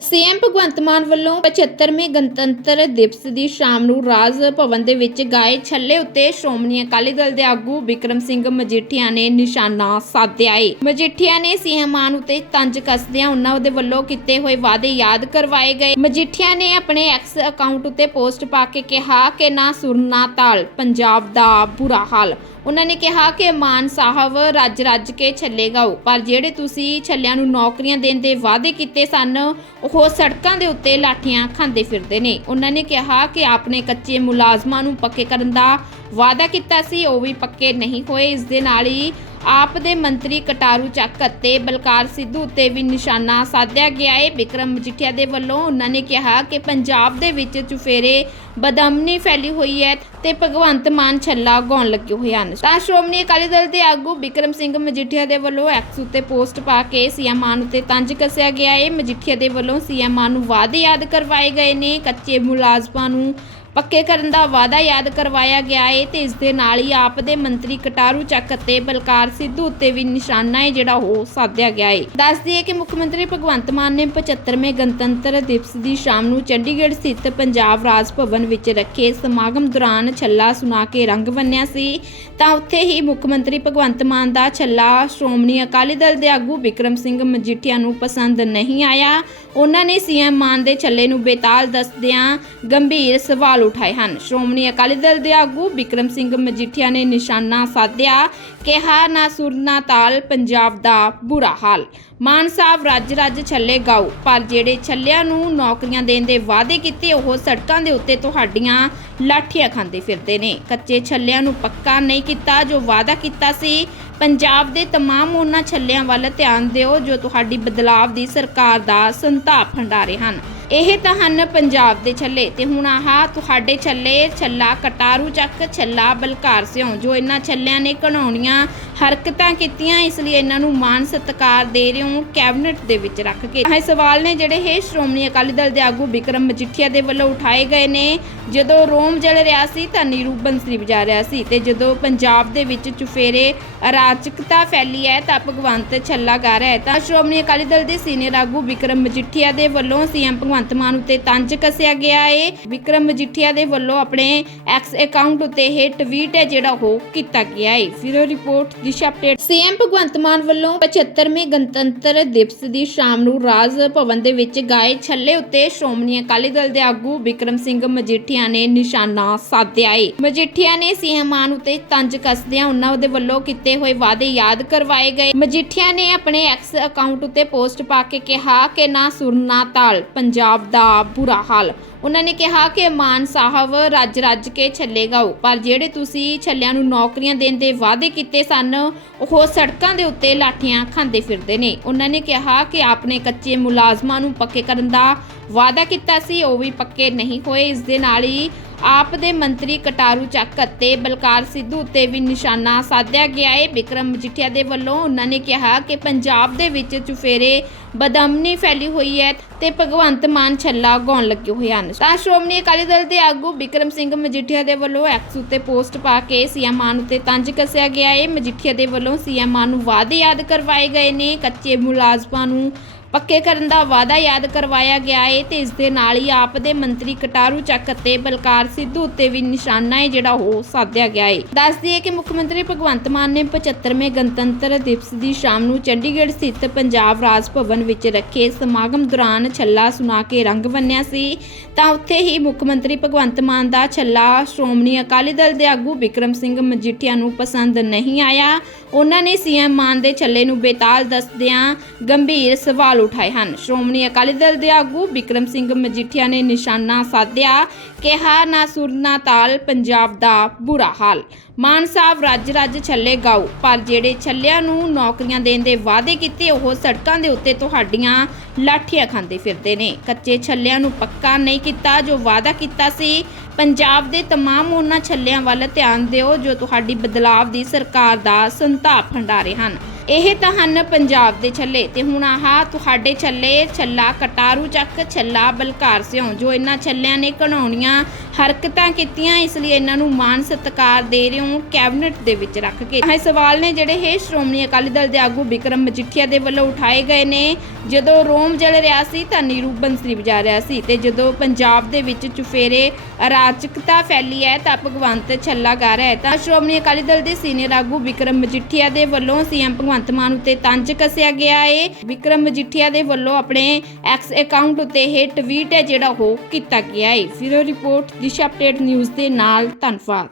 CM Bhagwant Mann ਵੱਲੋਂ 75ਵੇਂ ਗਣਤੰਤਰ ਦਿਵਸ ਦੀ ਸ਼ਾਮ ਨੂੰ ਰਾਜ ਭਵਨ ਦੇ ਵਿੱਚ ਗਾਏ ਛੱਲੇ ਉੱਤੇ ਸ਼੍ਰੋਮਣੀ ਅਕਾਲੀ ਦਲ ਦੇ ਆਗੂ ਵਿਕਰਮ ਸਿੰਘ ਮਜੀਠੀਆ ਨੇ ਨਿਸ਼ਾਨਾ ਸਾਧਿਆ ਏ। ਮਜੀਠੀਆ ਨੇ ਸੀਐਮ ਮਾਨ ਉੱਤੇ ਤੰਜ ਕੱਸਦਿਆਂ ਉਹਨਾਂ ਦੇ ਵੱਲੋਂ ਕੀਤੇ ਹੋਏ ਵਾਅਦੇ ਯਾਦ ਕਰਵਾਏ ਗਏ। ਮਜੀਠੀਆ ਨੇ ਆਪਣੇ ਐਕਸ ਅਕਾਊਂਟ ਉੱਤੇ ਪੋਸਟ ਪਾ ਕੇ ਕਿਹਾ ਕਿ ਨਾ ਸੁਰ ਨਾ ਤਾਲ, ਪੰਜਾਬ ਦਾ ਬੁਰਾ ਹਾਲ। ਉਹਨਾਂ ਨੇ ਕਿਹਾ ਕਿ ਮਾਨ ਸਾਹਿਬ ਰੱਜ ਰੱਜ ਕੇ ਛੱਲੇ ਗਾਓ, ਪਰ ਜਿਹੜੇ ਤੁਸੀਂ ਛੱਲਿਆਂ ਨੂੰ ਨੌਕਰੀਆਂ ਦੇਣ ਦੇ ਵਾਅਦੇ ਕੀਤੇ ਸਨ, ਉਹ ਸੜਕਾਂ ਦੇ ਉੱਤੇ ਲਾਠੀਆਂ ਖਾਂਦੇ ਫਿਰਦੇ ਨੇ। ਉਹਨਾਂ ਨੇ ਕਿਹਾ ਕਿ ਆਪਨੇ ਕੱਚੇ ਮੁਲਾਜ਼ਮਾਂ ਨੂੰ ਪੱਕੇ ਕਰਨ ਦਾ ਵਾਅਦਾ ਕੀਤਾ ਸੀ, ਉਹ ਵੀ ਪੱਕੇ ਨਹੀਂ ਹੋਏ। ਇਸ ਦੇ ਨਾਲ ਹੀ ਆਪ ਦੇ ਮੰਤਰੀ ਕਟਾਰੂ ਚੱਕ ਅਤੇ ਬਲਕਾਰ ਸਿੱਧੂ ਉੱਤੇ ਵੀ ਨਿਸ਼ਾਨਾ ਸਾਧਿਆ ਗਿਆ ਹੈ। ਵਿਕਰਮ ਮਜੀਠੀਆ ਦੇ ਵੱਲੋਂ ਉਹਨਾਂ ਨੇ ਕਿਹਾ ਕਿ ਪੰਜਾਬ ਦੇ ਵਿੱਚ ਚੁਫੇਰੇ ਬਦਅਮਨੀ ਫੈਲੀ ਹੋਈ ਹੈ ਤੇ ਭਗਵੰਤ ਮਾਨ ਛੱਲਾ ਗਾਉਣ ਲੱਗੇ ਹੋਏ ਹਨ। ਤਾਂ ਸ਼੍ਰੋਮਣੀ ਅਕਾਲੀ ਦਲ ਦੇ ਆਗੂ ਵਿਕਰਮ ਸਿੰਘ ਮਜੀਠੀਆ ਦੇ ਵੱਲੋਂ ਐਕਸ ਉੱਤੇ ਪੋਸਟ ਪਾ ਕੇ ਸੀਐਮ ਮਾਨ ਉੱਤੇ ਤੰਜ ਕੱਸਿਆ ਗਿਆ ਹੈ। ਮਜੀਠੀਆ ਦੇ ਵੱਲੋਂ ਸੀਐਮ ਮਾਨ ਨੂੰ ਵਾਅਦੇ ਯਾਦ ਕਰਵਾਏ ਗਏ ਨੇ। ਕੱਚੇ ਮੁਲਾਜ਼ਮਾਂ ਨੂੰ ਪੱਕੇ ਕਰਨ ਦਾ ਵਾਅਦਾ ਯਾਦ ਕਰਵਾਇਆ ਗਿਆ ਹੈ ਤੇ ਇਸ ਦੇ ਨਾਲ ਹੀ ਆਪ ਦੇ ਮੰਤਰੀ ਕਟਾਰੂ ਚੱਕ ਅਤੇ ਬਲਕਾਰ ਸਿੱਧੂ ਉੱਤੇ ਵੀ ਨਿਸ਼ਾਨਾ ਹੈ ਜਿਹੜਾ ਉਹ ਸਾਧਿਆ ਗਿਆ ਹੈ ਦੱਸ ਦਈਏ ਕਿ ਮੁੱਖ ਮੰਤਰੀ ਭਗਵੰਤ ਮਾਨ ਨੇ 75ਵੇਂ ਗਣਤੰਤਰ ਦਿਵਸ ਦੀ ਸ਼ਾਮ ਨੂੰ ਚੰਡੀਗੜ੍ਹ ਸਥਿਤ ਪੰਜਾਬ ਰਾਜ ਭਵਨ ਵਿੱਚ ਰੱਖੇ ਸਮਾਗਮ ਦੌਰਾਨ ਛੱਲਾ ਸੁਣਾ ਕੇ ਰੰਗ ਬੰਨਿਆ ਸੀ। ਤਾਂ ਉੱਥੇ ਹੀ ਮੁੱਖ ਮੰਤਰੀ ਭਗਵੰਤ ਮਾਨ ਦਾ ਛੱਲਾ ਸ਼੍ਰੋਮਣੀ ਅਕਾਲੀ ਦਲ ਦੇ ਆਗੂ ਵਿਕਰਮ ਸਿੰਘ ਮਜੀਠੀਆ ਨੂੰ ਪਸੰਦ ਨਹੀਂ ਆਇਆ। ਉਹਨਾਂ ਨੇ ਸੀਐਮ ਮਾਨ ਦੇ ਛੱਲੇ ਨੂੰ ਬੇਤਾਲ ਦੱਸਦਿਆਂ ਗੰਭੀਰ ਸਵਾਲ ਉਠਾਏ ਹਨ ਸ਼੍ਰੋਮਣੀ ਅਕਾਲੀ ਦਲ ਦੇ ਆਗੂ ਵਿਕਰਮ ਸਿੰਘ ਮਜੀਠੀਆ ਨੇ ਨਿਸ਼ਾਨਾ ਸਾਧਿਆ ਕਿਹਾ ਨਾ ਸੁਰ ਨਾ ਤਾਲ ਪੰਜਾਬ ਦਾ ਬੁਰਾ ਹਾਲ ਮਾਨ ਸਾਹਿਬ ਰੱਜ ਰੱਜ ਛੱਲੇ ਗਾਓ ਪਰ ਜਿਹੜੇ ਛੱਲਿਆਂ ਨੂੰ ਨੌਕਰੀਆਂ ਦੇਣ ਦੇ ਵਾਅਦੇ ਕੀਤੇ ਉਹ ਸੜਕਾਂ ਦੇ ਉੱਤੇ ਤੁਹਾਡੀਆਂ ਲਾਠੀਆਂ ਖਾਂਦੇ ਫਿਰਦੇ ਨੇ ਕੱਚੇ ਛੱਲਿਆਂ ਨੂੰ ਪੱਕਾ ਨਹੀਂ ਕੀਤਾ ਜੋ ਵਾਅਦਾ ਕੀਤਾ ਸੀ ਪੰਜਾਬ ਦੇ तमाम ਉਹਨਾਂ ਛੱਲਿਆਂ ਵੱਲ ਧਿਆਨ ਦਿਓ ਜੋ ਤੁਹਾਡੀ ਬਦਲਾਵ ਦੀ ਸਰਕਾਰ ਦਾ ਸੰਤਾਪ ਹੰਡਾਰੇ ਹਨ ਇਹ ਤਾਂ ਹਨ ਪੰਜਾਬ ਦੇ ਛੱਲੇ ਤੇ ਹੁਣ ਆਹ ਤੁਹਾਡੇ ਛੱਲੇ, ਛੱਲਾ ਕਟਾਰੂ ਚੱਕ, ਛੱਲਾ ਬਲਕਾਰ ਸਿਓ ਜੋ ਇਹਨਾਂ ਛੱਲਿਆਂ ਨੇ ਘਣਾਉਣੀਆਂ ਹਰਕਤਾਂ ਕੀਤੀਆਂ, ਇਸ ਲਈ ਇਹਨਾਂ ਨੂੰ ਮਾਨ ਸਤਿਕਾਰ ਦੇ ਰਹੇ ਹੋ ਕੈਬਨਿਟ ਦੇ ਵਿੱਚ ਰੱਖ ਕੇ। ਇਹ ਸਵਾਲ ਨੇ ਜਿਹੜੇ ਇਹ ਸ਼੍ਰੋਮਣੀ ਅਕਾਲੀ ਦਲ ਦੇ ਆਗੂ ਵਿਕਰਮ ਮਜੀਠੀਆ ਦੇ ਵੱਲੋਂ ਉਠਾਏ ਗਏ ਨੇ। ਜਦੋਂ ਰੋਮ ਜਲ ਰਿਹਾ ਸੀ ਤਾਂ ਨੀਰੂ ਬੰਸਰੀ ਵਜਾ ਰਿਹਾ ਸੀ ਤੇ ਜਦੋਂ ਪੰਜਾਬ ਦੇ ਵਿੱਚ ਚੁਫੇਰੇ ਅਰਾਜਕਤਾ ਫੈਲੀ ਹੈ ਤਾਂ ਭਗਵੰਤ ਛੱਲਾ ਗਾ ਰਿਹਾ ਹੈ। ਤਾਂ ਸ਼੍ਰੋਮਣੀ ਅਕਾਲੀ ਦਲ ਦੇ ਸੀਨੀਅਰ ਆਗੂ ਵਿਕਰਮ ਮਜੀਠੀਆ ਦੇ ਵੱਲੋਂ ਸੀਐਮ ਭਗਵੰਤ ਮਾਨ ਉਤੇ ਤੰਜ ਕੱਸਿਆ ਗਿਆ ਏ। ਵਿਕਰਮ ਮਜੀਠੀਆ ਦੇ ਵੱਲੋਂ ਆਪਣੇ ਐਕਸ ਅਕਾਊਂਟ ਉੱਤੇ ਇਹ ਟਵੀਟ ਹੈ ਜਿਹੜਾ ਉਹ ਕੀਤਾ ਗਿਆ ਹੈ ਫਿਰ report, Disha update CM Bhagwant Mann ਵੱਲੋਂ 75ਵੇਂ ਗਣਤੰਤਰ ਦਿਵਸ ਦੀ ਸ਼ਾਮ ਨੂੰ ਰਾਜ ਭਵਨ ਦੇ ਵਿੱਚ ਗਾਏ ਛੱਲੇ ਉੱਤੇ ਸ਼੍ਰੋਮਣੀ ਅਕਾਲੀ ਦਲ ਦੇ ਆਗੂ ਵਿਕਰਮ ਸਿੰਘ ਮਜੀਠੀਆ ਨੇ ਨਿਸ਼ਾਨਾ ਸਾਧਿਆ ਏ। ਮਜੀਠੀਆ ਨੇ ਸੀਐਮ ਮਾਨ ਉੱਤੇ ਤੰਜ ਕੱਸਦਿਆਂ ਉਹਨਾਂ ਦੇ ਵੱਲੋਂ ਕੀਤੇ ਹੋਏ ਵਾਅਦੇ ਯਾਦ ਕਰਵਾਏ ਗਏ। ਮਜੀਠੀਆ ਨੇ ਆਪਣੇ ਐਕਸ ਅਕਾਊਂਟ ਉਤੇ ਪੋਸਟ ਪਾ ਕੇ ਕਿਹਾ ਕਿ ਨਾ ਸੁਰ ਨਾ ਤਾਲ, ਪੰਜਾਬ ਦਾ ਬੁਰਾ ਹਾਲ। ਉਹਨਾਂ ਨੇ ਕਿਹਾ ਕਿ ਮਾਨ ਸਾਹਿਬ ਰੱਜ ਰੱਜ ਕੇ ਛੱਲੇ ਗਾਓ ਪਰ ਜਿਹੜੇ ਤੁਸੀਂ ਛੱਲਿਆਂ ਨੂੰ ਨੌਕਰੀਆਂ ਦੇਣ ਦੇ ਵਾਅਦੇ ਕੀਤੇ ਸਨ, ਉਹ ਸੜਕਾਂ ਦੇ ਉੱਤੇ ਲਾਠੀਆਂ ਖਾਂਦੇ ਫਿਰਦੇ ਨੇ। ਉਹਨਾਂ ਨੇ ਕਿਹਾ ਕਿ ਆਪਨੇ ਕੱਚੇ ਮੁਲਾਜ਼ਮਾਂ ਨੂੰ ਪੱਕੇ ਕਰਨ ਦਾ ਵਾਅਦਾ ਕੀਤਾ ਸੀ, ਉਹ ਵੀ ਪੱਕੇ ਨਹੀਂ ਹੋਏ। ਇਸ ਦੇ ਨਾਲ ਹੀ ਆਪ ਦੇ ਮੰਤਰੀ ਕਟਾਰੂ ਚੱਕ ਅਤੇ ਬਲਕਾਰ ਸਿੱਧੂ ਤੇ ਵੀ ਨਿਸ਼ਾਨਾ ਸਾਧਿਆ ਗਿਆ ਹੈ। ਵਿਕਰਮ ਮਜੀਠੀਆ ਦੇ ਵੱਲੋਂ ਉਹਨਾਂ ਨੇ ਕਿਹਾ ਕਿ ਪੰਜਾਬ ਦੇ ਵਿੱਚ ਚੁਫੇਰੇ ਬਦਅਮਨੀ ਫੈਲੀ ਹੋਈ ਹੈ ਤੇ ਭਗਵੰਤ ਮਾਨ ਛੱਲਾ ਗਾਉਣ ਲੱਗੇ ਹੋਏ ਹਨ। ਤਾਂ ਸ਼੍ਰੋਮਣੀ ਅਕਾਲੀ ਦਲ ਦੇ ਆਗੂ ਬਿਕਰਮ ਸਿੰਘ ਮਜੀਠੀਆ ਦੇ ਵੱਲੋਂ ਐਕਸ ਉੱਤੇ ਪੋਸਟ ਪਾ ਕੇ ਸੀਐਮ ਮਾਨ ਉੱਤੇ ਤੰਜ ਕੱਸਿਆ ਗਿਆ ਹੈ ਮਜੀਠੀਆ ਦੇ ਵੱਲੋਂ ਸੀਐਮ ਮਾਨ ਨੂੰ ਵਾਅਦੇ ਯਾਦ ਕਰਵਾਏ ਗਏ ਨੇ। ਕੱਚੇ ਮੁਲਾਜ਼ਮਾਂ ਨੂੰ ਪੱਕੇ ਕਰਨ ਦਾ ਵਾਅਦਾ ਯਾਦ ਕਰਵਾਇਆ ਗਿਆ ਹੈ ਤੇ ਇਸ ਦੇ ਨਾਲ ਹੀ ਆਪ ਦੇ ਮੰਤਰੀ ਕਟਾਰੂ ਚੱਕ ਅਤੇ ਬਲਕਾਰ ਸਿੱਧੂ ਉੱਤੇ ਵੀ ਨਿਸ਼ਾਨਾ ਹੈ ਜਿਹੜਾ ਉਹ ਸਾਧਿਆ ਗਿਆ ਹੈ ਦੱਸ ਦਈਏ ਕਿ ਮੁੱਖ ਮੰਤਰੀ ਭਗਵੰਤ ਮਾਨ ਨੇ 75ਵੇਂ ਗਣਤੰਤਰ ਦਿਵਸ ਦੀ ਸ਼ਾਮ ਨੂੰ ਚੰਡੀਗੜ੍ਹ ਸਥਿਤ ਪੰਜਾਬ ਰਾਜ ਭਵਨ ਵਿੱਚ ਰੱਖੇ ਸਮਾਗਮ ਦੌਰਾਨ ਛੱਲਾ ਸੁਣਾ ਕੇ ਰੰਗ ਬੰਨਿਆ ਸੀ। ਤਾਂ ਉੱਥੇ ਹੀ ਮੁੱਖ ਮੰਤਰੀ ਭਗਵੰਤ ਮਾਨ ਦਾ ਛੱਲਾ ਸ਼੍ਰੋਮਣੀ ਅਕਾਲੀ ਦਲ ਦੇ ਆਗੂ ਵਿਕਰਮ ਸਿੰਘ ਮਜੀਠੀਆ ਨੂੰ ਪਸੰਦ ਨਹੀਂ ਆਇਆ। ਉਹਨਾਂ ਨੇ ਸੀਐਮ ਮਾਨ ਦੇ ਛੱਲੇ ਨੂੰ ਬੇਤਾਲ ਦੱਸਦਿਆਂ ਗੰਭੀਰ ਸਵਾਲ ਉਠਾਏ ਹਨ ਸ਼੍ਰੋਮਣੀ ਅਕਾਲੀ ਦਲ ਦੇ ਆਗੂ ਵਿਕਰਮ ਸਿੰਘ ਮਜੀਠੀਆ ਨੇ ਨਿਸ਼ਾਨਾ ਸਾਧਿਆ ਕਿਹਾ ਨਾ ਸੁਰ ਨਾ ਤਾਲ ਪੰਜਾਬ ਦਾ ਬੁਰਾ ਹਾਲ ਮਾਨ ਸਾਹਿਬ ਰੱਜ ਰੱਜ ਛੱਲੇ ਗਾਓ ਪਰ ਜਿਹੜੇ ਛੱਲਿਆਂ ਨੂੰ ਨੌਕਰੀਆਂ ਦੇਣ ਦੇ ਵਾਅਦੇ ਕੀਤੇ ਉਹ ਸੜਕਾਂ ਦੇ ਉੱਤੇ ਤੁਹਾਡੀਆਂ ਲਾਠੀਆਂ ਖਾਂਦੇ ਫਿਰਦੇ ਨੇ ਕੱਚੇ ਛੱਲਿਆਂ ਨੂੰ ਪੱਕਾ ਨਹੀਂ ਕੀਤਾ ਜੋ ਵਾਅਦਾ ਕੀਤਾ ਸੀ ਪੰਜਾਬ ਦੇ तमाम ਉਹਨਾਂ ਛੱਲਿਆਂ ਵੱਲ ਧਿਆਨ ਦਿਓ ਜੋ ਤੁਹਾਡੀ ਬਦਲਾਵ ਦੀ ਸਰਕਾਰ ਦਾ ਸੰਤਾਪ ਹੰਡਾਰੇ ਹਨ ਇਹ ਤਾਂ ਹਨ ਪੰਜਾਬ ਦੇ ਛੱਲੇ ਤੇ ਹੁਣ ਆਹ ਤੁਹਾਡੇ ਛੱਲੇ, ਛੱਲਾ ਕਟਾਰੂ ਚੱਕ, ਛੱਲਾ ਬਲਕਾਰ ਸਿਉ, ਜੋ ਇਹਨਾਂ ਛੱਲਿਆਂ ਨੇ ਘਣਾਉਣੀਆਂ, ਹਰਕਤਾਂ ਕੀਤੀਆਂ, ਇਸ ਲਈ ਇਹਨਾਂ ਨੂੰ ਮਾਨ ਸਤਿਕਾਰ ਦੇ ਰਹੇ ਹੋ, ਕੈਬਨਿਟ ਦੇ ਵਿੱਚ ਰੱਖ ਕੇ। ਇਹ ਸਵਾਲ ਨੇ ਜਿਹੜੇ ਇਹ ਸ਼੍ਰੋਮਣੀ ਅਕਾਲੀ ਦਲ ਦੇ ਆਗੂ ਵਿਕਰਮ ਮਜੀਠੀਆ ਦੇ ਵੱਲੋਂ ਉਠਾਏ ਗਏ ਨੇ। ਜਦੋਂ ਰੋਮ ਜਲ ਰਿਹਾ ਸੀ ਤਾਂ ਨੀਰੂ ਬੰਸਰੀ ਵਜਾ ਰਿਹਾ ਸੀ ਤੇ ਜਦੋਂ ਪੰਜਾਬ ਦੇ ਵਿੱਚ ਚੁਫੇਰੇ ਅਰਾਜਕਤਾ ਫੈਲੀ ਹੈ ਤਾਂ ਭਗਵੰਤ ਛੱਲਾ ਗਾ ਰਿਹਾ ਹੈ। ਤਾਂ ਸ਼੍ਰੋਮਣੀ ਅਕਾਲੀ ਦਲ ਦੇ ਸੀਨੀਅਰ ਆਗੂ ਵਿਕਰਮ ਮਜੀਠੀਆ ਦੇ ਵੱਲੋਂ ਸੀਐਮ ਭਗਵੰਤ ਭਗਵੰਤ ਮਾਨ ਉਤੇ ਤੰਜ ਕੱਸਿਆ ਗਿਆ ਹੈ ਵਿਕਰਮ ਮਜੀਠੀਆ ਦੇ ਵੱਲੋਂ ਆਪਣੇ ਐਕਸ ਅਕਾਊਂਟ ਉਤੇ ਇਹ ਟਵੀਟ ਹੈ ਜਿਹੜਾ ਉਹ ਕੀਤਾ ਗਿਆ ਹੈ ਫਿਰ ਰਿਪੋਰਟ, ਦਿਸ਼ਾ ਅਪਡੇਟ ਨਿਊਜ਼ ਦੇ ਨਾਲ ਧੰਨਵਾਦ।